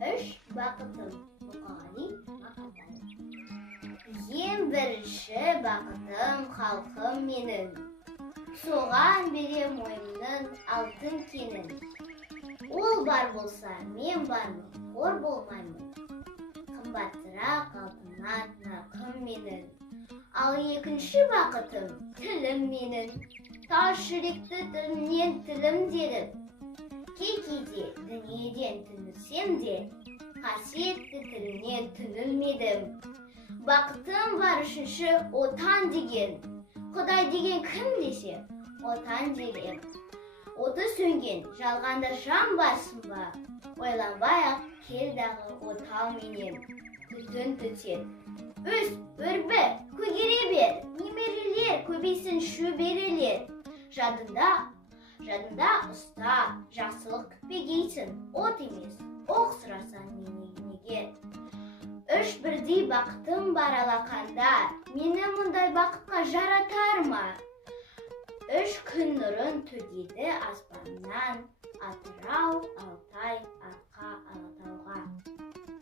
Үш бақытым мұқағали мақатаев. Ең бірінші бақытым халқым менің, соған берем ойымның алтын кенін. Ол бар болса, мен бармын, қор болмаймын. Қымбаттырақ алтыннан нарқым менің. Ал екінші бақытым тілім менің. Тас жүректі тілімнен тілім дедім. Кейде дүниеден түңілсем де, қасиетті тіліне түңілмедім. Бақытым бар үшінші отан деген. Құдай деген кім десе, отан деген. Оты сөнген жалғанда жан барсың ба? Ойланбай-ақ кел дағы отау менен. Түтін түтен. Өс, өрбі, көгере бер, немерелер көбейсін шөберелер. Жадында ұста, жақсылық күтпегейсің, от емес, оқ сұрасан неге. Үш бірдей бақытым бар алақанда, мені мұндай бақытқа жаратар ма? Үш күн нұрын төгеді аспаннан, Атырау, Алтай, Арқа, Алатауға.